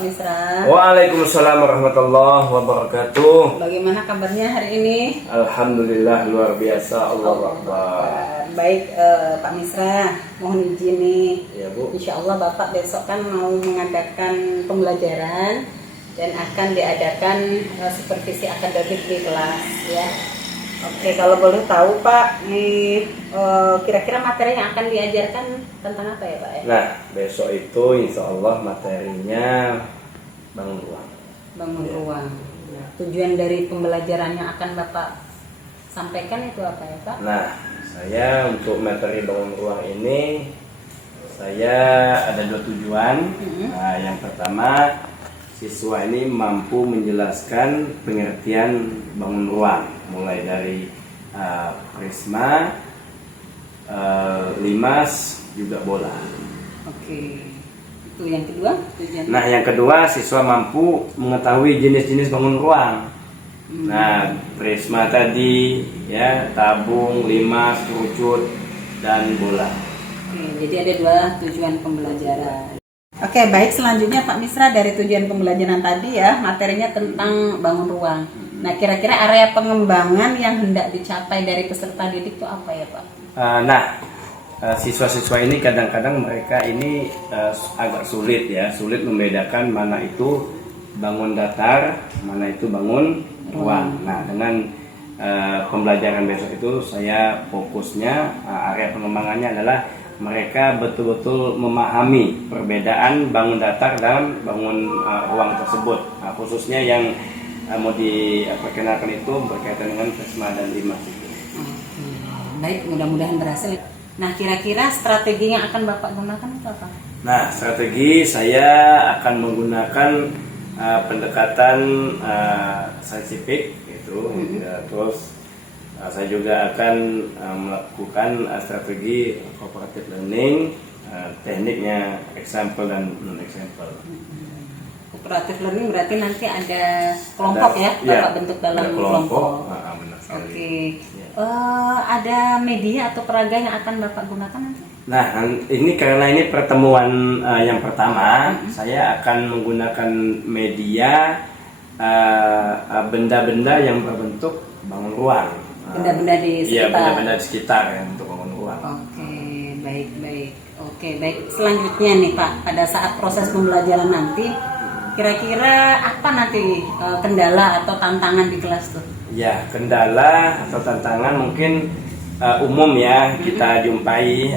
Pak Misra. Waalaikumsalam warahmatullahi wabarakatuh. Bagaimana kabarnya hari ini? Alhamdulillah luar biasa, Allah Akbar. Baik Pak Misra, mohon izin nih. Ya Bu. Insya Allah Bapak besok kan mau mengadakan pembelajaran dan akan diadakan supervisi akademik di kelas ya. Oke, kalau boleh tahu Pak, nih kira-kira materi yang akan diajarkan tentang apa ya Pak? Nah, besok itu insya Allah materinya bangun ruang. Bangun ruang. Nah, tujuan dari pembelajaran yang akan Bapak sampaikan itu apa ya Pak? Nah, saya untuk materi bangun ruang ini saya ada 2 tujuan. Nah, yang pertama, siswa ini mampu menjelaskan pengertian bangun ruang, mulai dari prisma, limas, juga bola. Oke, itu yang kedua tujuan. Nah, yang kedua, siswa mampu mengetahui jenis-jenis bangun ruang. Nah, prisma tadi, ya, tabung, limas, kerucut, dan bola. Oke, jadi ada 2 tujuan pembelajaran. Oke, baik, selanjutnya Pak Misra, dari tujuan pembelajaran tadi ya, materinya tentang bangun ruang. Nah, kira-kira area pengembangan yang hendak dicapai dari peserta didik itu apa ya Pak? Siswa-siswa ini kadang-kadang mereka ini agak sulit ya, sulit membedakan mana itu bangun datar, mana itu bangun ruang. Nah, dengan pembelajaran besok itu saya fokusnya area pengembangannya adalah mereka betul-betul memahami perbedaan bangun datar dan bangun ruang tersebut. Nah, khususnya yang mau diperkenalkan itu berkaitan dengan prisma dan limas itu. Baik, mudah-mudahan berhasil. Nah, kira-kira strategi yang akan Bapak gunakan itu apa? Nah, strategi saya akan menggunakan pendekatan saintifik gitu. Terus saya juga akan melakukan strategi cooperative learning, tekniknya example dan non example. Cooperative learning berarti nanti ada kelompok Bapak bentuk dalam kelompok. Oke. Ada media atau peraga yang akan Bapak gunakan nanti? Nah, ini karena ini pertemuan yang pertama, saya akan menggunakan media benda-benda yang berbentuk bangun ruang. Benda-benda di sekitar. Iya, benda-benda di sekitar ya, untuk bangun ruang. Oke, baik. Oke, baik. Selanjutnya nih Pak, pada saat proses pembelajaran nanti, kira-kira apa nanti kendala atau tantangan di kelas tuh? Ya, kendala atau tantangan mungkin umum ya kita jumpai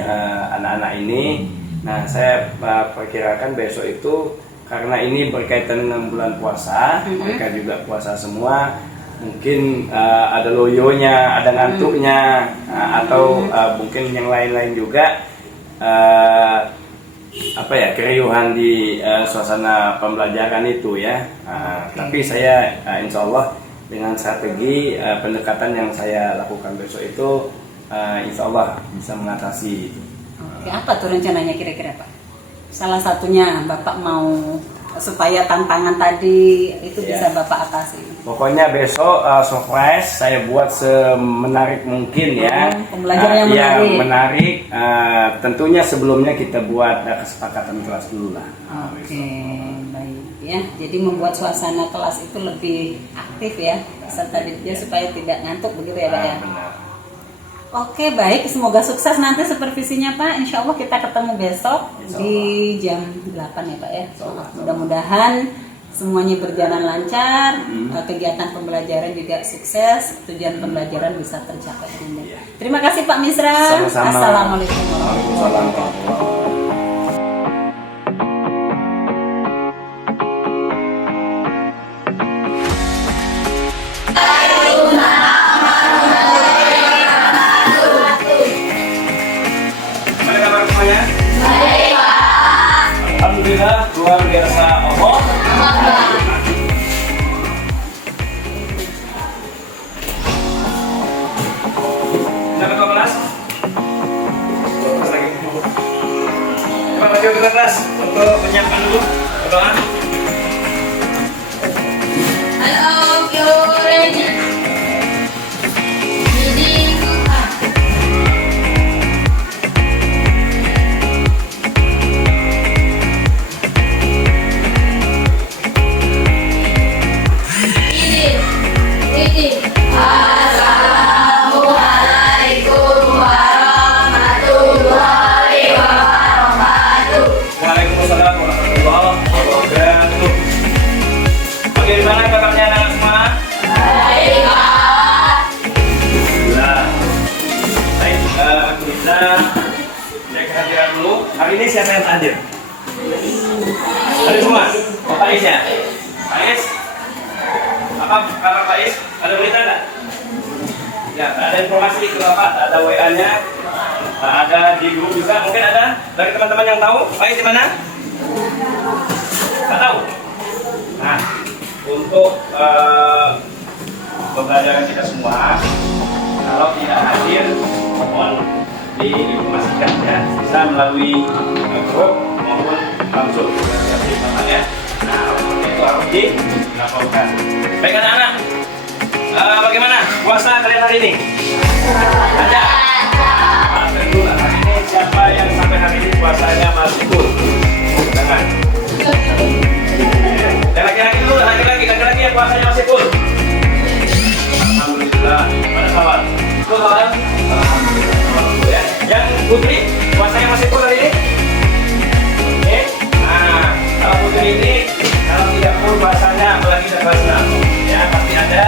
anak-anak ini. Nah, saya perkirakan besok itu karena ini berkaitan dengan bulan puasa, mereka juga puasa semua. Mungkin ada loyonya, ada ngantuknya, atau mungkin yang lain-lain juga keriuhan di suasana pembelajaran itu ya. Tapi saya insya Allah dengan strategi pendekatan yang saya lakukan besok itu insya Allah bisa mengatasi itu. Oke, apa tuh rencananya kira-kira Pak? Salah satunya Bapak mau supaya tantangan tadi itu bisa Bapak atasi. Pokoknya besok surprise saya buat semenarik mungkin ya. Pembelajaran yang menarik. Tentunya sebelumnya kita buat kesepakatan kelas dulu lah. Oke, baik ya. Jadi membuat suasana kelas itu lebih aktif ya, peserta didiknya supaya tidak ngantuk begitu ya Pak ya. Benar. Oke, baik, semoga sukses nanti supervisinya Pak. Insya Allah kita ketemu besok di jam 8 ya Pak ya. Mudah-mudahan semuanya berjalan lancar, kegiatan pembelajaran juga sukses, tujuan pembelajaran bisa tercapai. Terima kasih Pak Misra. Sama-sama. Assalamualaikum warahmatullahi wabarakatuh. Alhamdulillah luar biasa Allah. Jangan kau kelas. Kelas lagi. Terima kasih untuk kelas untuk menyiapkan dulu doa. Hello, you're ready. Assalamualaikum warahmatullahi wabarakatuh. Waalaikumsalam warahmatullahi wabarakatuh. Oke, gimana kabarnya anak semua? Baik, Pak. Alhamdulillah. Baik, aku bisa cek kehadiran dulu. Hari ini siapa yang hadir? Hadir semua? Pak Is ya? Pak Is? Apa kabar Pak Is? Ada berita enggak? Ya, ada informasi ke Bapak, ada WA-nya, ada di grup juga. Mungkin ada dari teman-teman yang tahu. Pak Is di mana? Nggak tahu? Nah, untuk pembelajaran kita semua, kalau tidak hadir, mohon diinformasikan ya, bisa melalui grup maupun langsung dari Bapak ya. Nah, itu harus dilaporkan. Baik anak-anak, bagaimana puasa kalian hari ini? Lancar? Alhamdulillah. Hari ini siapa yang sampai hari ini puasanya masih full? Jangan. Yang laki-laki dulu, laki-laki yang puasanya masih full. Alhamdulillah. Mana kawan? Full kawan? Alhamdulillah. Ya. Yang putri puasanya masih full hari ini? Oke. Nah, kalau putri ini kalau tidak full puasanya, apalagi tidak puasa, ya pasti ada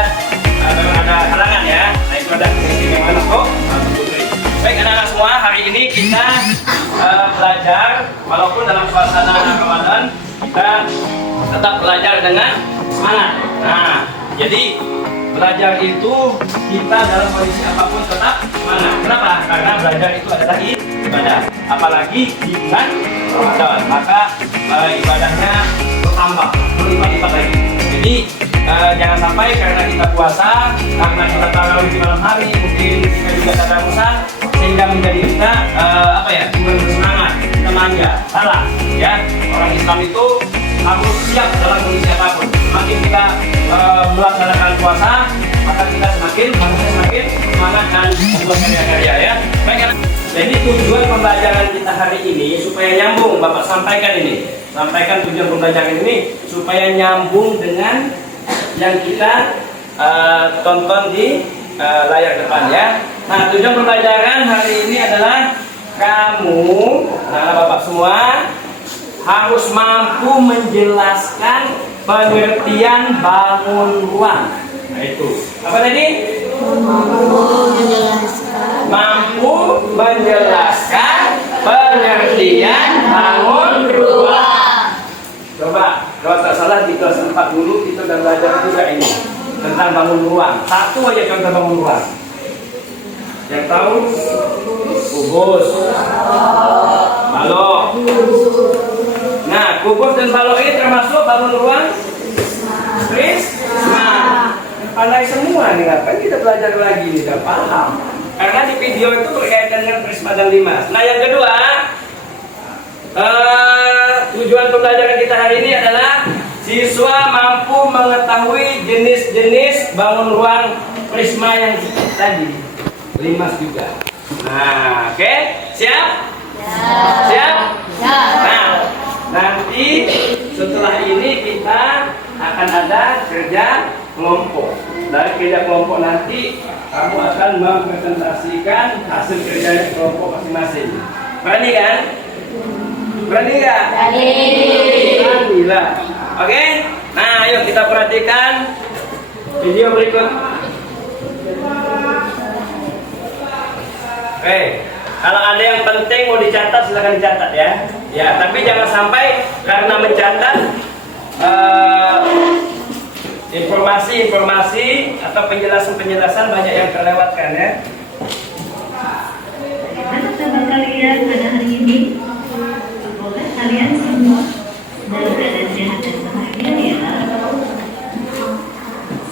halangan ya. Nah itu ada keistimewaan kok untuk putri. Baik anak-anak semua, hari ini kita belajar walaupun dalam suasana Ramadan kita tetap belajar dengan semangat. Nah, jadi belajar itu kita dalam kondisi apapun tetap semangat. Kenapa? Karena belajar itu adalah ibadah. Apalagi di bulan Ramadan, maka ibadahnya bertambah, berlipat-lipat lagi. Jadi jangan sampai karena kita puasa, karena kita tarawih di malam hari, mungkin kita juga tadarusan, sehingga menjadi kita kurang bersemangat, kita manja. Salah, ya. Orang Islam itu harus siap dalam kondisi apapun. Semakin kita melaksanakan puasa, maka kita harusnya semakin semangat dan membuat karya-karya ya. Baik, jadi tujuan pembelajaran kita hari ini supaya nyambung, Bapak sampaikan tujuan pembelajaran ini supaya nyambung dengan yang kita tonton di layar depan ya. Nah, tujuan pembelajaran hari ini adalah kamu, Bapak semua harus mampu menjelaskan pengertian bangun ruang. Nah itu. Apa tadi? Mampu menjelaskan pengertian bangun ruang. Coba, kalau tak salah di kelas 4 dulu kita udah belajar juga ini tentang bangun ruang. Satu aja contoh bangun ruang. Yang tahu? Kubus, balok. Nah, kubus dan balok ini termasuk bangun ruang prisma. Pandai semua nih, ngapain kita belajar lagi nih, udah paham. Karena di video itu berkaitan dengan prisma dan limas. Nah, yang kedua, tujuan pembelajaran kita hari ini adalah siswa mampu mengetahui jenis-jenis bangun ruang prisma yang tadi, limas juga. Nah, oke, siap? Siap? Nah, nanti setelah ini kita akan ada kerja kelompok. Dari kerja kelompok nanti kamu akan mempresentasikan hasil kerja kelompok masing-masing. Berani kan? Berani nggak? Berani lah. Oke? Nah, ayo kita perhatikan video berikut. Oke, kalau ada yang penting mau dicatat silahkan dicatat ya. Ya, tapi jangan sampai karena mencatat informasi atau penjelasan banyak yang terlewatkan ya. Bagaimana kabar kalian pada hari ini? Semoga kalian semua dalam keadaan sehat dan bahagia ya.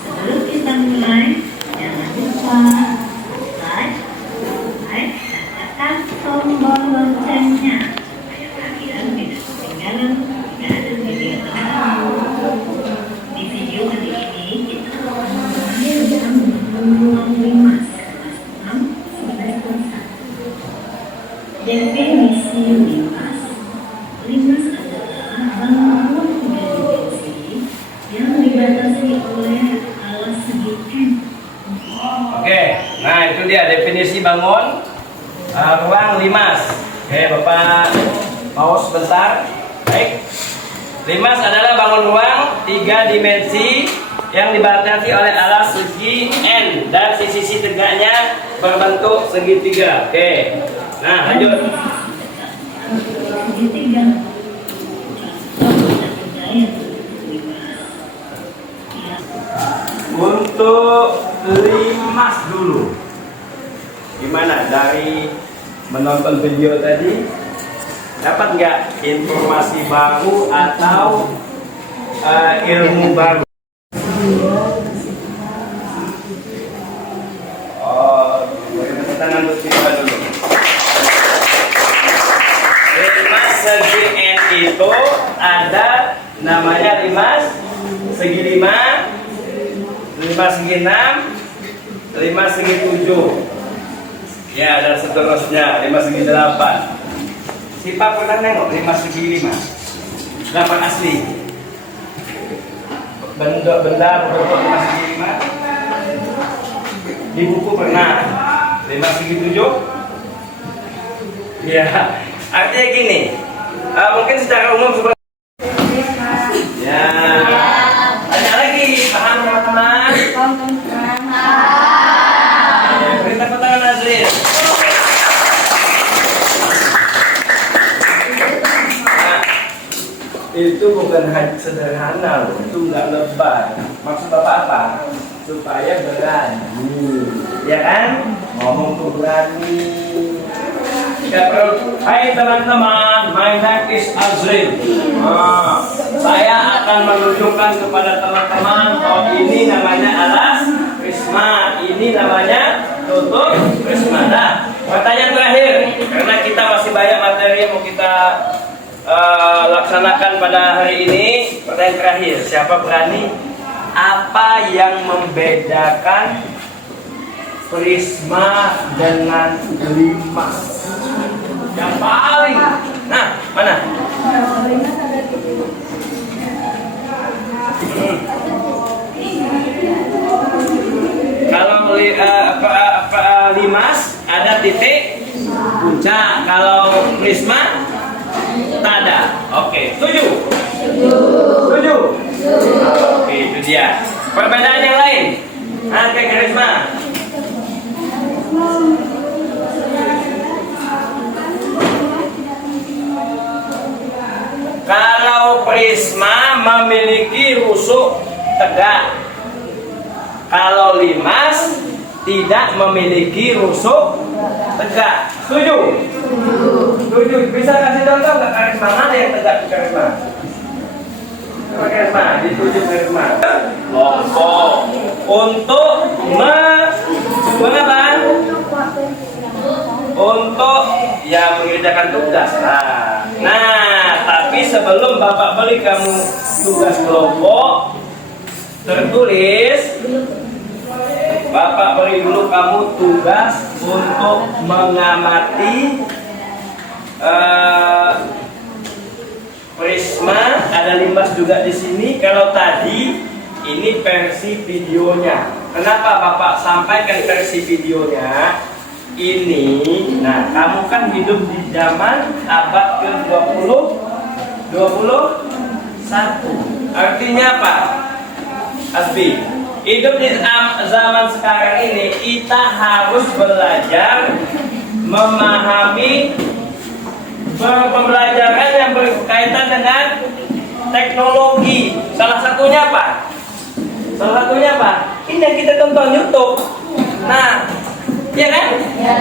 Sebelum kita mulai, jangan lupa like, dan tekan tombol loncengnya supaya kalian tidak ketinggalan ada video terbaru. Di video kali ini kita akan membahas tentang ruang limas kelas 6 sampai kelas 1. Definisi Nah, itu dia definisi bangun ruang limas. Oke, Bapak mau sebentar. Baik. Limas adalah bangun ruang 3 dimensi yang dibatasi oleh alas segi N dan sisi tegaknya berbentuk segitiga. Oke. Nah, lanjut. Segitiga. Untuk limas dulu. Gimana dari menonton video tadi? Dapat nggak informasi baru atau ilmu baru? Oh, beri tangan untuk kita dulu. Limas segi N itu ada namanya limas segi 5, limas segi 6, limas segi 7. Ya, dan seterusnya, 5 segi 8. Siapa pernah nengok 5 segi 5? 8 asli. Benda berbentuk 5 segi 5. Di buku pernah. 5 segi 7. Ya, artinya gini. Mungkin secara umum seperti ya. Tanya lagi, paham teman-teman? Beri tepuk tangan Nazrin. Nah, itu bukan hanya sederhana loh, itu nggak lebar. Maksud Bapak apa? Supaya berani, ya kan? Ngomong tuh berani. Tidak perlu. Hai teman-teman, my name is Azrin. Saya akan menunjukkan kepada teman-teman bahwa ini namanya alas prisma, ini namanya tutup prisma. Nah, pertanyaan terakhir, karena kita masih banyak materi yang mau kita laksanakan pada hari ini. Pertanyaan terakhir, siapa berani? Apa yang membedakan prisma dengan limas? Yang paling, nah mana? Kalau limas ada titik puncak, kalau prisma tak ada. Oke, setuju? Setuju? Oke, itu dia. Perbedaan yang lain. Nah, kayak prisma. Kalau prisma memiliki rusuk tegak. Kalau limas tidak memiliki rusuk tegak. Setuju? Setuju. Bisa kasih contoh nggak karisma mana yang tegak di karisma? Apa karisma? Dituju karisma. Kelompok untuk mengapa? Untuk ya mengerjakan tugas. Nah, tapi sebelum Bapak beri kamu tugas kelompok tertulis, Bapak beri dulu kamu tugas untuk mengamati prisma. Ada limas juga di sini. Kalau tadi ini versi videonya. Kenapa Bapak sampaikan versi videonya? Ini, nah kamu kan hidup di zaman abad ke-21. Artinya apa? Asbi, hidup di zaman sekarang ini kita harus belajar memahami pembelajaran yang berkaitan dengan teknologi. Salah satunya apa? Ini yang kita tonton YouTube. Nah, iya kan? Ya.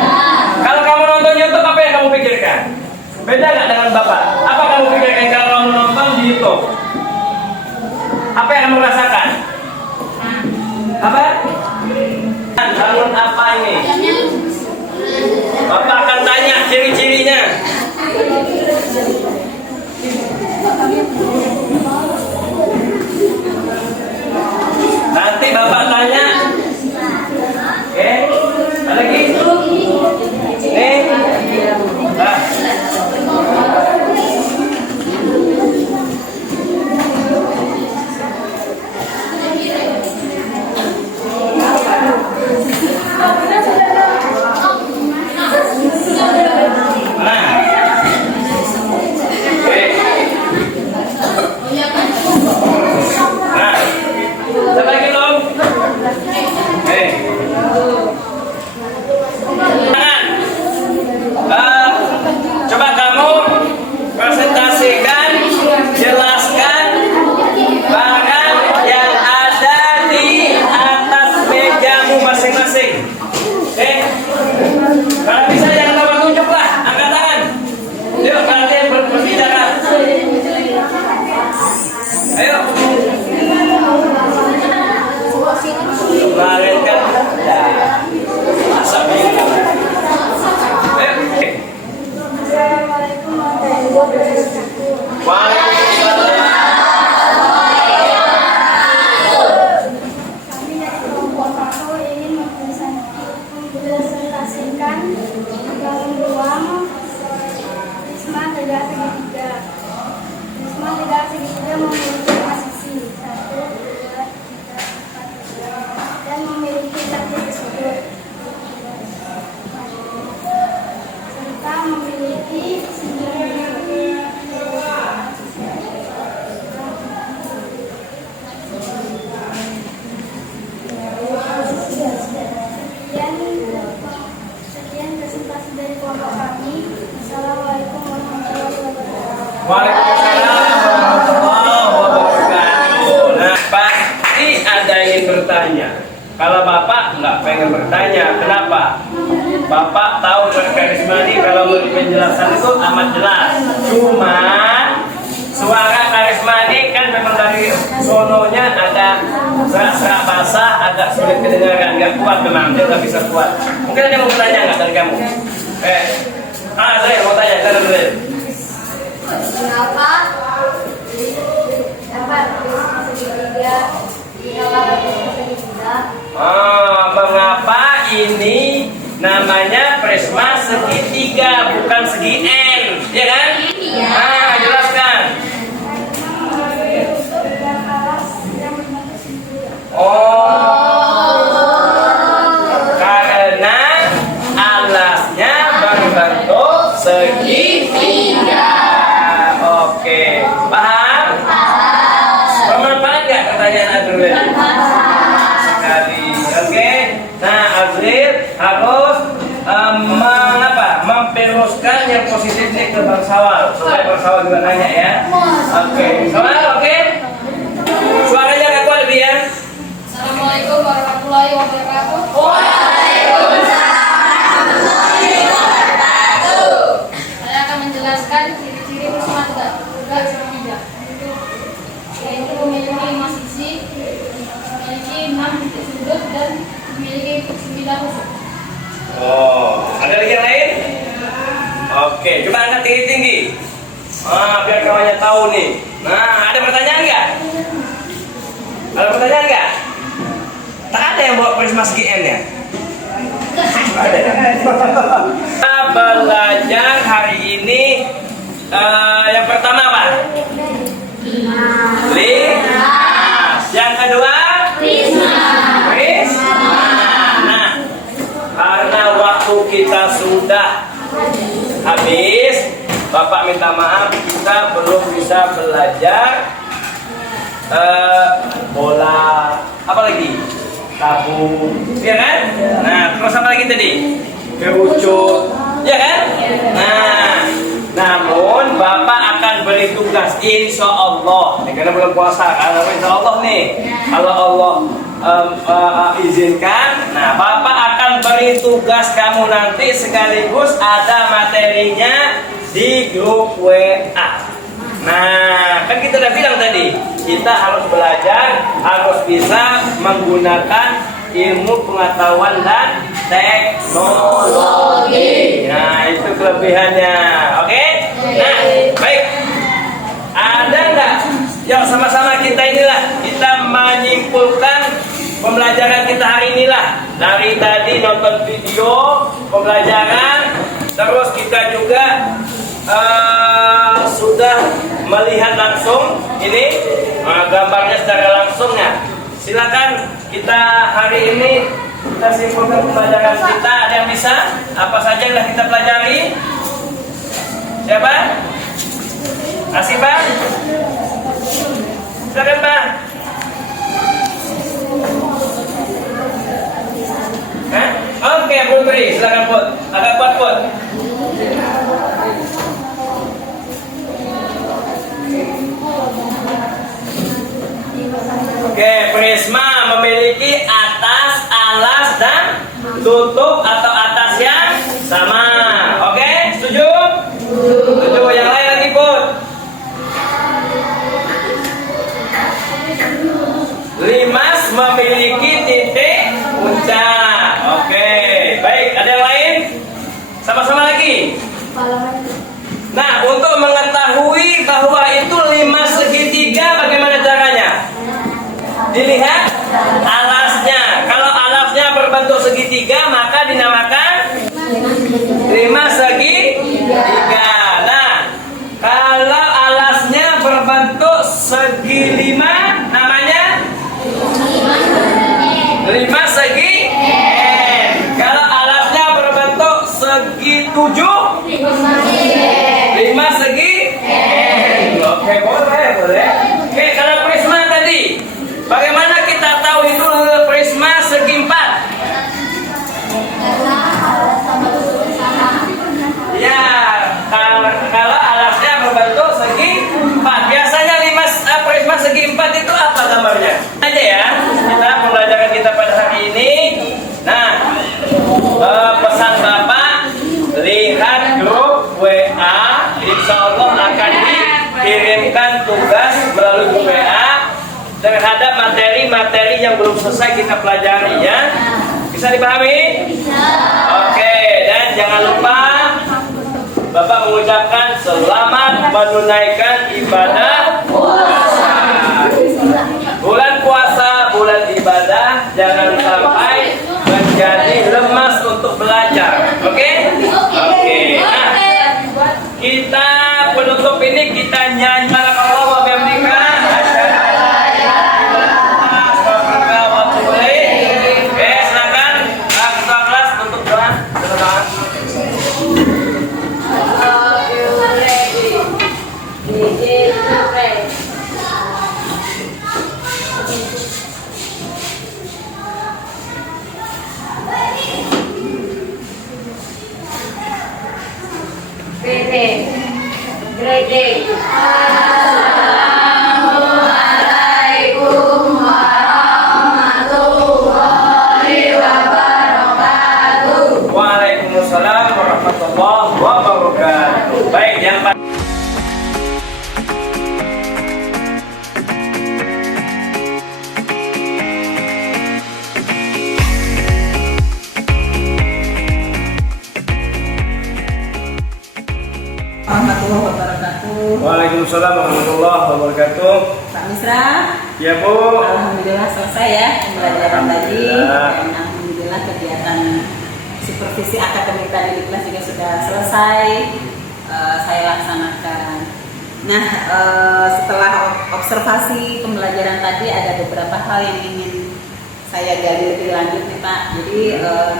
Kalau kamu nonton YouTube, apa yang kamu pikirkan? Beda nggak dengan Bapak? Apa kamu pikirkan kalau kamu nonton di YouTube? Apa yang kamu rasakan? Apa? Bangun apa ini? Bapak akan tanya ciri-cirinya. Nanti Bapak tanya. Oke? Ada lagi? Nih. Nah. Waalaikumsalam warahmatullahi wabarakatuh. Nah, pasti ada yang bertanya. Kalau Bapak nggak pengen bertanya, kenapa? Bapak tahu Karisma ini kalau penjelasan itu amat jelas. Cuma suara Karisma ini kan memang dari sononya ada serak-serak basah, agak sulit kedengaran, nggak kuat memang, dia nggak bisa kuat. Mungkin ada yang mau bertanya nggak dari kamu? Saya mau tanya, saya Mengapa dapat segitiga mengapa ini namanya prisma segitiga bukan segi N, ya kan? Jelaskan. Karena alasnya berbentuk segitiga. Oke, paham? Bermanfaat nggak pertanyaan Azril? Sekali. Oke. Nah, Azril harus memperluskan yang positif ini ke Bang Sawal supaya Bang Sawal juga nanya ya. Oke. Sawal, oke? Suaranya agak kuat lebih ya. Assalamualaikum warahmatullahi wabarakatuh. Saya akan menjelaskan ciri-ciri prisma juga segitiga, yaitu memiliki 5 sisi, memiliki 6 titik sudut dan memiliki 9 tusuk. Ada lagi yang lain? Oke, coba angkat tinggi-tinggi. Biar kawannya tahu nih. Nah, ada pertanyaan nggak? Ada pertanyaan nggak? Tak ada yang bawa prisma segi N ya? Ada ya? Kita belajar hari ini yang pertama apa? Limas. Yang kedua? Prisma. Nah, karena waktu kita sudah habis, Bapak minta maaf kita belum bisa belajar bola, apa lagi? Tabung, ya kan? Nah, terus apa lagi tadi? Kerucut, ya kan? Nah, namun Bapak akan beri tugas, insya Allah. Karena belum puasa, kalau insya Allah nih, kalau Allah izinkan, nah Bapak akan beri tugas kamu nanti sekaligus ada materinya di grup WA. Nah, kan kita udah bilang tadi, kita harus belajar, harus bisa menggunakan ilmu pengetahuan dan teknologi. Nah, itu kelebihannya. Oke? Nah, baik. Ada nggak? Yuk sama-sama kita menyimpulkan pembelajaran kita hari inilah. Dari tadi nonton video pembelajaran, terus kita juga sudah melihat langsung ini gambarnya secara langsungnya. Silakan kita hari ini kita simpulkan pembelajaran kita. Ada yang bisa? Apa saja yang kita pelajari? Siapa? Asih Pak? Silakan Pak. Oke, Putri, silakan Put. Agak kuat Put. Oke, prisma memiliki atas, alas, dan tutup atau atas yang sama. Oke, setuju? Setuju. Yang lain lagi Put. Limas memiliki titik puncak. Oke, baik. Ada yang lain? Sama-sama lagi. Nah, untuk mengetahui bahwa itu limas segitiga, bagaimana caranya? Dilihat alasnya. Kalau alasnya berbentuk segitiga, maka dinamakan limas segitiga. Nah, kalau alasnya berbentuk segi lima, namanya limas segi N. Kalau alasnya berbentuk segi 7, limas segi N. Oke, boleh. Oke, kalau prisma tadi, bagaimana kita tahu itu prisma segi 4? Ya, kalau alasnya berbentuk segi materi yang belum selesai kita pelajari ya. Bisa dipahami? Bisa. Oke, dan jangan lupa Bapak mengucapkan selamat menunaikan ibadah puasa. Bulan puasa, bulan ibadah, jangan sampai menjadi lemas untuk belajar. Oke? Oke. Nah, kita penutup ini kita nyanyi Allah wa bihamdika asyhadu an la ilaha illa anta astaghfiruka wa atubu ilaik. Oke, silakan ketua kelas untuk doa. Great. Waalaikumsalam warahmatullahi wabarakatuh. Baik, yang Warahmatullahi wabarakatuh. Waalaikumsalam warahmatullahi wabarakatuh. Pak Misra, Ya Bu. alhamdulillah selesai ya pembelajaran tadi, Alhamdulillah. dan alhamdulillah kegiatan supervisi akademik tadi di kelas juga sudah selesai. Saya laksanakan. Nah, setelah observasi pembelajaran tadi ada beberapa hal yang ingin saya gali lebih lanjut nih Pak. Jadi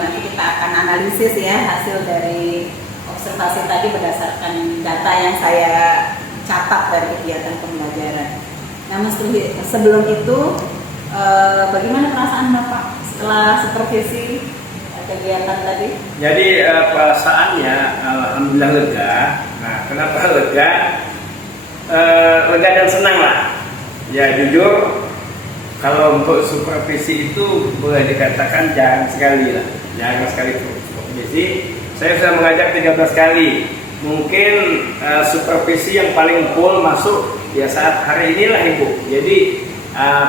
nanti kita akan analisis ya hasil dari observasi tadi berdasarkan data yang saya catat dari kegiatan pembelajaran. Namun sebelum itu, bagaimana perasaan Bapak setelah supervisi kegiatan tadi? Jadi perasaannya alhamdulillah lega. Nah, kenapa lega? Lega dan senang lah. Ya jujur, kalau untuk supervisi itu boleh dikatakan jarang sekali lah. Jarang sekali supervisi. Saya sudah mengajak 13 kali. Mungkin supervisi yang paling full masuk ya saat hari inilah Ibu. Jadi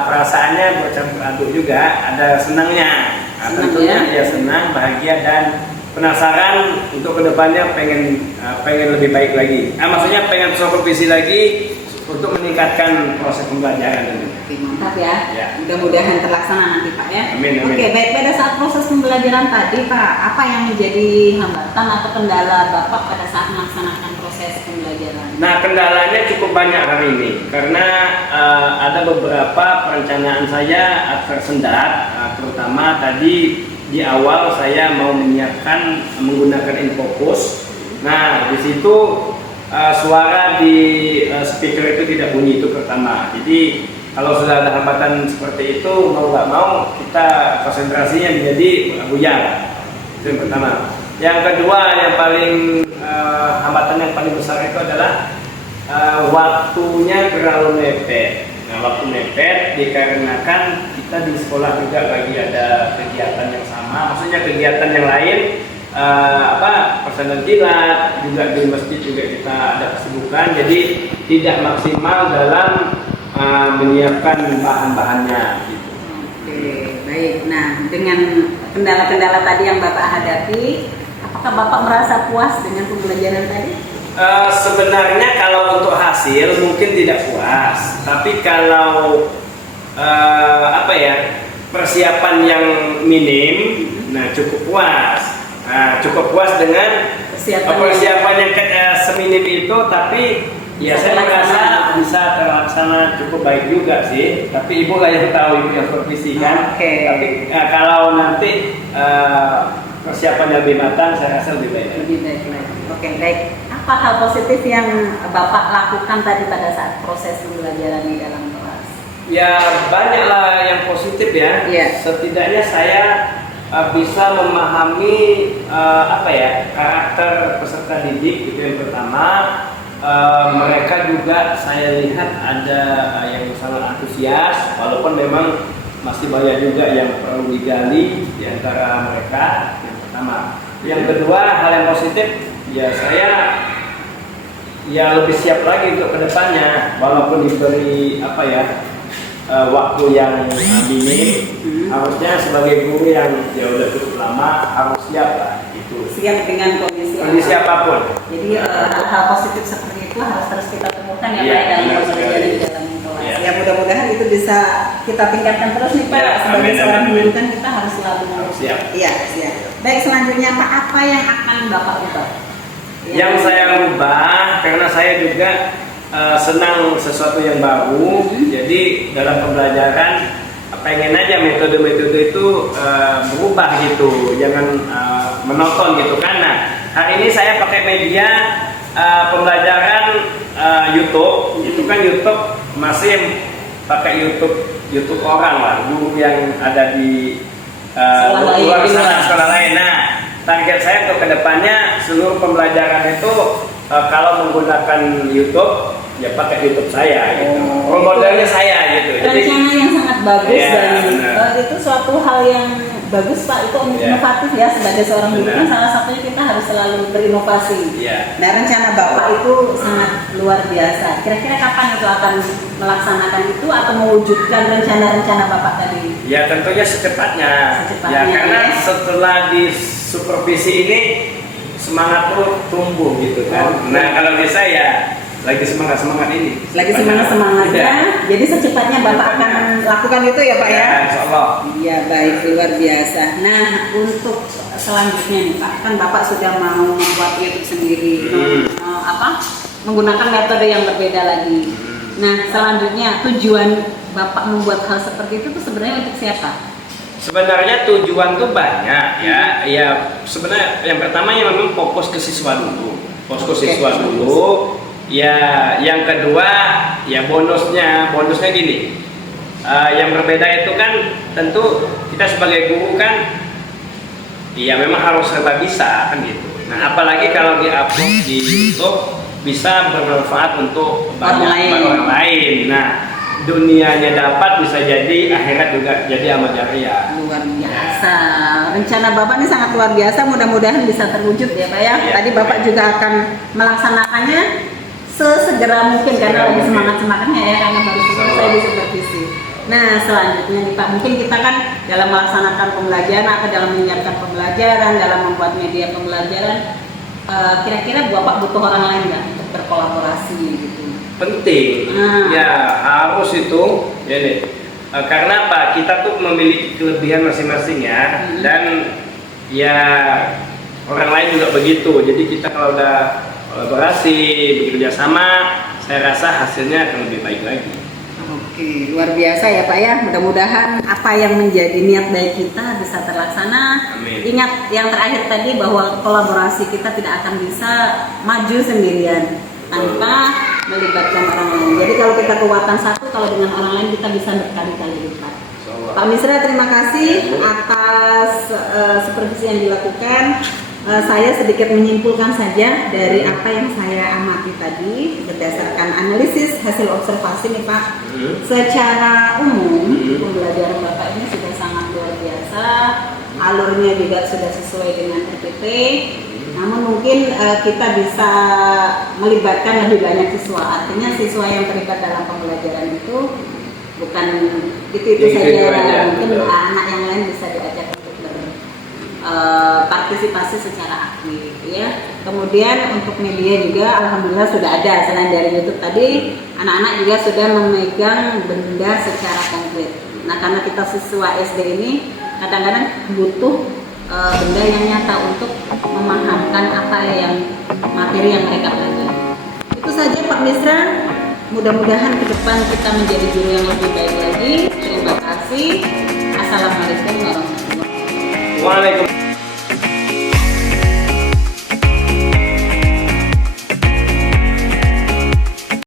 perasaannya bercampur aduk juga. Ada senangnya. Tentunya dia senang, bahagia dan penasaran untuk kedepannya pengen lebih baik lagi. Maksudnya pengen supervisi lagi untuk meningkatkan proses pembelajaran ini. Oke, mantap ya. Ya. Mudah-mudahan terlaksana nanti Pak ya. Amin, amin. Oke, baik, pada saat proses pembelajaran tadi Pak, apa yang menjadi hambatan atau kendala Bapak pada saat melaksanakan proses pembelajaran? Nah, kendalanya cukup banyak hari ini karena ada beberapa perencanaan saya tersendat, terutama tadi di awal saya mau menyiapkan menggunakan infocus. Nah, di situ suara di speaker itu tidak bunyi, itu pertama. Jadi kalau sudah ada hambatan seperti itu, mau nggak mau kita konsentrasinya menjadi buyar. Itu yang pertama. Yang kedua, yang paling hambatan yang paling besar itu adalah waktunya terlalu mepet. Nah, waktu mepet dikarenakan kita di sekolah juga lagi ada kegiatan yang sama, maksudnya kegiatan yang lain. Persandaan kilat juga di masjid juga kita ada kesibukan, jadi tidak maksimal dalam menyiapkan bahan-bahannya gitu. Oke, baik. Nah, dengan kendala-kendala tadi yang Bapak hadapi, apakah Bapak merasa puas dengan pembelajaran tadi? Sebenarnya kalau untuk hasil mungkin tidak puas, tapi kalau persiapan yang minim, nah cukup puas. Cukup puas dengan persiapan yang seminim itu, tapi ya saya merasa bisa terlaksana cukup baik juga sih. Tapi Ibu lah yang tahu, Ibu yang supervisi kan. Tapi kalau nanti persiapannya lebih matang, saya rasa lebih baik. Lebih baik lagi. Oke, baik. Apa hal positif yang Bapak lakukan tadi pada saat proses pembelajaran di dalam kelas? Ya banyaklah yang positif ya. Iya. Setidaknya saya bisa memahami karakter peserta didik, itu yang pertama. Mereka juga saya lihat ada yang sangat antusias, walaupun memang masih banyak juga yang perlu digali di antara mereka. Yang pertama. Yang kedua, hal yang positif ya saya lebih siap lagi untuk kedepannya, walaupun diberi waktu yang minim. Harusnya sebagai guru yang ya udah cukup lama harus siap lah itu. Siap dengan kondisi apapun. Jadi hal-hal positif seperti itu harus terus kita temukan ya Iya, Pak dalam benar pembelajaran sekali. di dalam kelas. Iya. Ya mudah-mudahan itu bisa kita tingkatkan terus nih Pak. Iya, Sebagai amin, seorang amin, guru amin. kan kita harus selalu Harus siap. Iya, siap. Baik, selanjutnya Pak, apa yang akan Bapak ubah? Yang saya rubah karena saya juga senang sesuatu yang baru. Jadi dalam pembelajaran pengen aja metode-metode itu berubah gitu, jangan menonton gitu kan. Nah, hari ini saya pakai media pembelajaran YouTube. Itu kan YouTube masih pakai YouTube orang lah, guru yang ada di luar sana, sekolah lain. Nah, target saya untuk kedepannya seluruh pembelajaran itu kalau menggunakan YouTube ya pakai YouTube saya gitu. Role modelnya saya gitu. Rencana yang sangat bagus Ya, dan benar. itu suatu hal yang bagus Pak, itu Ya. inovatif ya sebagai seorang guru Benar. kan salah satunya kita harus selalu berinovasi. Iya. Nah, rencana Bapak itu sangat luar biasa. Kira-kira kapan itu akan melaksanakan itu atau mewujudkan rencana-rencana Bapak tadi? Ya tentunya secepatnya. Secepatnya, Ya karena ya. setelah di supervisi ini semangat tuh tumbuh gitu kan. Oke. Nah kalau bisa ya lagi semangat ini. Lagi semangat-semangatnya, Iya. jadi secepatnya Bapak akan lakukan itu ya Pak ya? Ya, insya Allah. Iya, baik, luar biasa. Nah, untuk selanjutnya nih Pak, kan Bapak sudah mau membuat YouTube sendiri, menggunakan metode yang berbeda lagi. Nah, selanjutnya tujuan Bapak membuat hal seperti itu tuh sebenarnya untuk siapa? Sebenarnya tujuan tuh banyak ya. Ya sebenarnya yang pertama yang memang fokus ke siswa dulu. Fokus ke siswa Oke. dulu. Ya yang kedua ya bonusnya gini. Yang berbeda itu kan tentu kita sebagai guru kan ya memang harus serba bisa kan gitu. Nah apalagi kalau di-upload di YouTube bisa bermanfaat untuk banyak orang lain. Nah dunianya dapat bisa jadi akhirat juga jadi amal jariah. Luar biasa. Rencana Bapak ini sangat luar biasa, mudah-mudahan bisa terwujud ya Pak ya. Iya. Tadi Bapak juga akan melaksanakannya sesegera mungkin karena lagi semangat-semangatnya ya, karena baru selesai di supervisi. Nah, selanjutnya nih Pak, mungkin kita kan dalam melaksanakan pembelajaran atau dalam menyiapkan pembelajaran, dalam membuat media pembelajaran, kira-kira Bapak butuh orang lain nggak untuk berkolaborasi gitu? Penting ya harus itu ya deh. Karena apa kita tuh memiliki kelebihan masing-masing ya dan ya orang lain juga begitu. Jadi kita kalau udah kolaborasi bekerja sama saya rasa hasilnya akan lebih baik lagi. Oke, luar biasa ya Pak ya. Mudah-mudahan apa yang menjadi niat baik kita bisa terlaksana. Amin. Ingat yang terakhir tadi bahwa kolaborasi kita tidak akan bisa maju sendirian tanpa melibatkan orang lain. Jadi kalau kita kekuatan satu, kalau dengan orang lain kita bisa berkali-kali lipat. Pak Misra, terima kasih atas supervisi yang dilakukan. Saya sedikit menyimpulkan saja dari apa yang saya amati tadi berdasarkan analisis hasil observasi nih Pak. Secara umum pembelajaran Bapak ini sudah sangat luar biasa, alurnya juga sudah sesuai dengan RPT. Namun mungkin kita bisa melibatkan lebih banyak siswa. Artinya siswa yang terlibat dalam pembelajaran itu bukan itu saja, mungkin anak yang lain bisa diajak untuk partisipasi secara aktif ya. Kemudian untuk media juga alhamdulillah sudah ada, selain dari YouTube tadi anak-anak juga sudah memegang benda secara konkret. Nah karena kita siswa SD ini kadang-kadang butuh benda yang nyata untuk memahamkan apa yang materi yang mereka pelajari. Itu saja Pak Misra, mudah-mudahan ke depan kita menjadi guru yang lebih baik lagi. Terima kasih. Assalamualaikum warahmatullahi wabarakatuh. Waalaikumsalam.